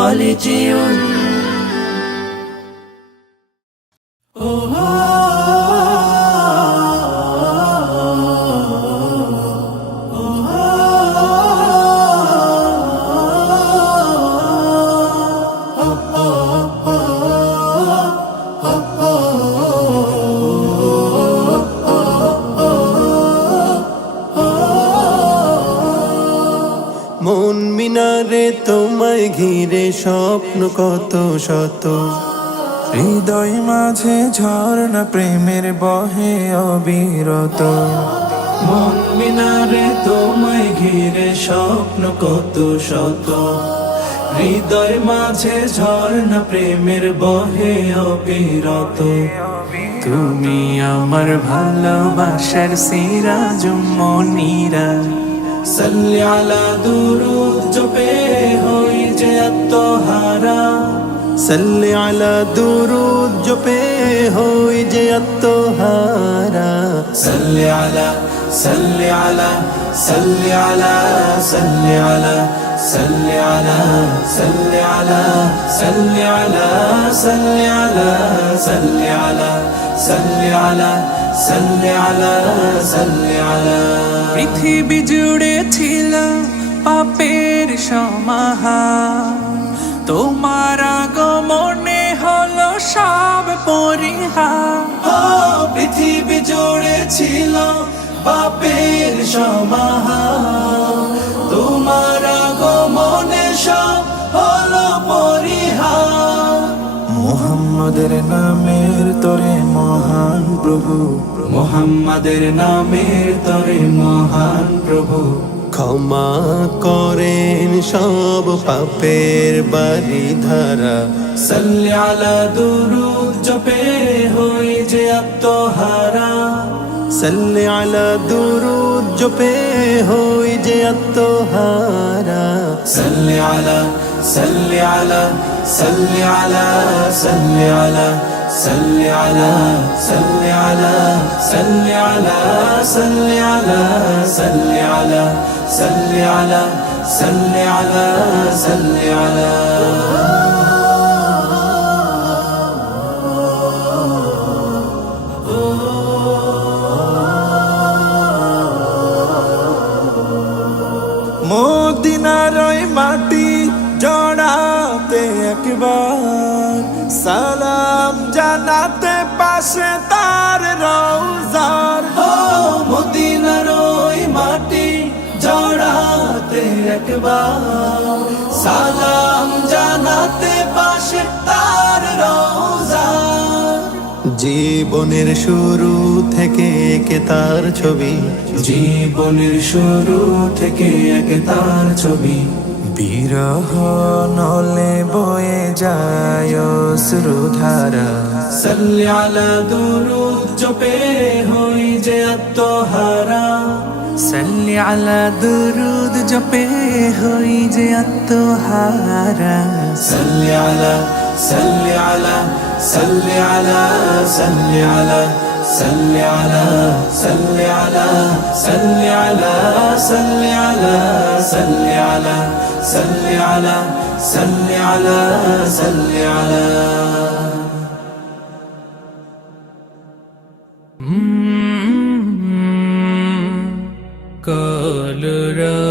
কলেজে তোমায় ঘিরে স্বপ্ন কত শত। হৃদয় মাঝে ঝর্ণা প্রেমের বহে অবিরত। মন মিনারে তোমায় ঘিরে স্বপ্ন কত শত। হৃদয় মাঝে ঝর্ণা প্রেমের বহে অবিরত। তুমি আমার ভালোবাসার সিরাজ, মনিরা। সাল্লি আলা দুরুদ জপে হই যে আত্মহারা সাল্লি আলা দুরুদ জপে হই যে আত্মহারা সাল্লি আলা সাল্লি আলা সাল্লি আলা সাল্লি আলা সাল্লি আলা সাল্লি আলা সাল্লি আলা সাল্লি আলা সাল্লি আলা সাল্লি আলা পৃথিবী জুড়ে ছিল পাপের সমাহার। তোমার আগমনে হলো সব পরিহা পৃথিবী জুড়ে ছিল পাপের সমাহার। তোমার আগমনে সব হলো মোহাম্মদের নামের তরে মহান প্রভু। মোহাম্মদের নামের তরে মহান প্রভু। ক্ষমা করেন সব পাপের বাড়ি ধারা সাল্লি আলা দুরুদ জপে হই যে আত্মহারা। সাল্লি আলা দুরুদ জপে হই যে আত্মহারা। সাল্লি আলা সাল্লি আলা সাল্লি আলা সাল্লি আলা সাল্লি আলা সাল্লি আলা সাল্লি আলা সাল্লি আলা সাল্লি আলা সাল্লি আলা সাল্লি আলা সাল্লি আলা জড়াতে একবার সালাম জানাতে পাশে তার রওজার। ও মদিনার ওই মাটি জড়াতে একবার সালাম জানাতে পাশে তার জীবনের শুরু থেকে একে তার ছবি। জীবনের শুরু থেকে একে তার ছবি। বিরহ নলে বয়ে যায় শ্রুধারা। সাল্লি আলা দুরুদ জপে হই যে আত্মহারা। সাল্লি আলা দুরুদ জপে হই যে আত্মহারা। সাল্লি আলা সাল্লি আলা সাল্লি আলা সাল্লি আলা سل على سل على سل على سل على কালরা